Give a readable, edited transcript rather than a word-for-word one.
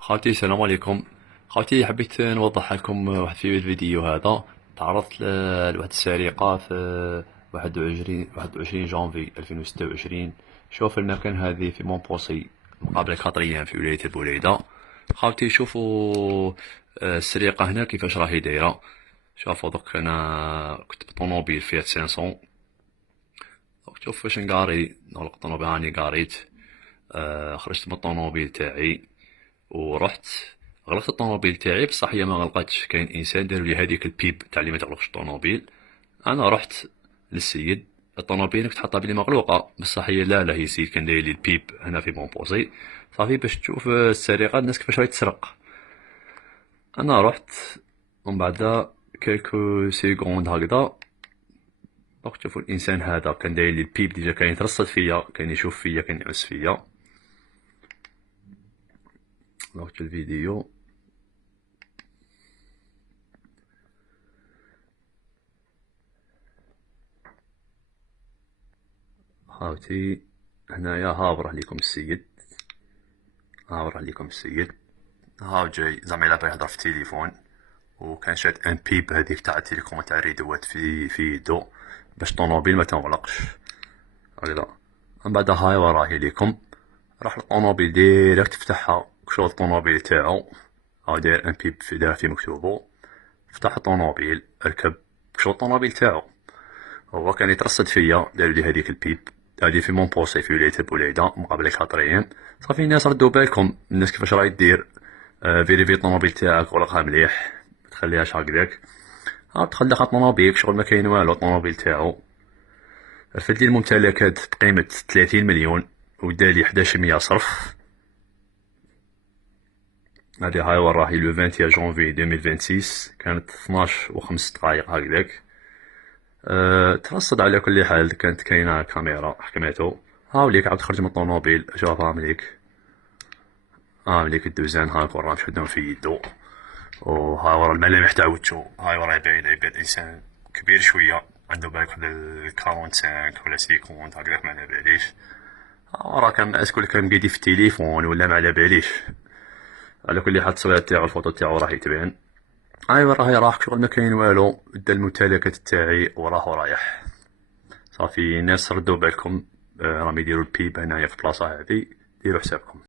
خالتي السلام عليكم. خالتي حبيت نوضح لكم واحد في الفيديو هذا. تعرضت لواحد السرقة في 21 جانفي 2026. شوف المكان هذه في مونبوسي مقابل كاتريان في ولاية البوليدة. خالتي شوفوا السرقة هنا كيفاش راهي دايرة. شوفوا دوك انا كنت بطونوبيل فيات 500. دوك شوف فاش نقاري نغلق الطونوبيل راني قاريت. خرجت من الطونوبيل تاعي ورحت غلقت الطوموبيل تاعي، بصح هي ما غلقتش. كاين انسان دار لي هذيك البيب تاع اللي ما تغلقش الطوموبيل. انا رحت للسيد، الطوموبيل كنت حاطها بلي مغلوقه، بصح هي لا هي السيد كان داير لي البيب هنا في بونبوزي صافي باش تشوف السرقه الناس كيفاش راهي تسرق. انا رحت ومن بعد كيلكو سيكوند هكذا دونك تشوفوا الانسان هذا كان داير لي البيب ديجا، كان يترصد فيا، كان يشوف فيا، كان يعس فيا. دونك الفيديو خاوتي هنايا هاو راه ليكم السيد، هاو جاي زعما يلاه يهضر في التليفون، وكان شاد ان بيب هذيك تاع التليكوم تاع الريدوات في يدو باش الطونوبيل ما تنغلقش هكذا. من بعد هاي وراهي ليكم، راح للطونوبيل ديريكت فتحها شغل الطونوبيل تاعو. هاو داير ان بيب في داير في مكتوبو، فتح الطونوبيل ركب شغل الطونوبيل تاعو. هو كان يترصد فيا، دار لي هذيك البيب هذه في مونبوسي في ولاية البوليدة مقابل كاتريان. صافي الناس ردوا بالكم الناس كيفاش راهي دير. فيريفي الطوموبيل تاعك وغلقها مليح، متخليهاش هكداك. دخل داخل الطوموبيل شغل ما كاين والو. الطوموبيل تاعو رفد لي الممتلكات بقيمة 30 مليون ودالي 1100 صرف. هادي هاي وراهي لو 21 جونفي 2026 كانت 12 و5 دقايق هكداك. ترصد على كل حال، كانت كاينة كاميرا حكماتو. هاوليك عاود خرج من الطوموبيل، شوفها مليك، مليك الدوزان هاك وراه مشدهم في يدو. وها ورا الملامح تاع وجهو، هاي وراه باينة يبان انسان كبير شوية، عنده بالك واحد 45 ولا 50 هكداك ما على باليش. وراه كان اسكول كان قايد في التليفون ولا ما على باليش. على كل حال التصوير تاعو الفوتو تاعو راهي تبان. ايوا راهي راح شغل ما كاين والو، دا الممتلكات تاعي وراه رايح. صافي الناس ردوا بالكم، راهم يديروا البيب هنايا في البلاصة هذه، ديروا حسابكم.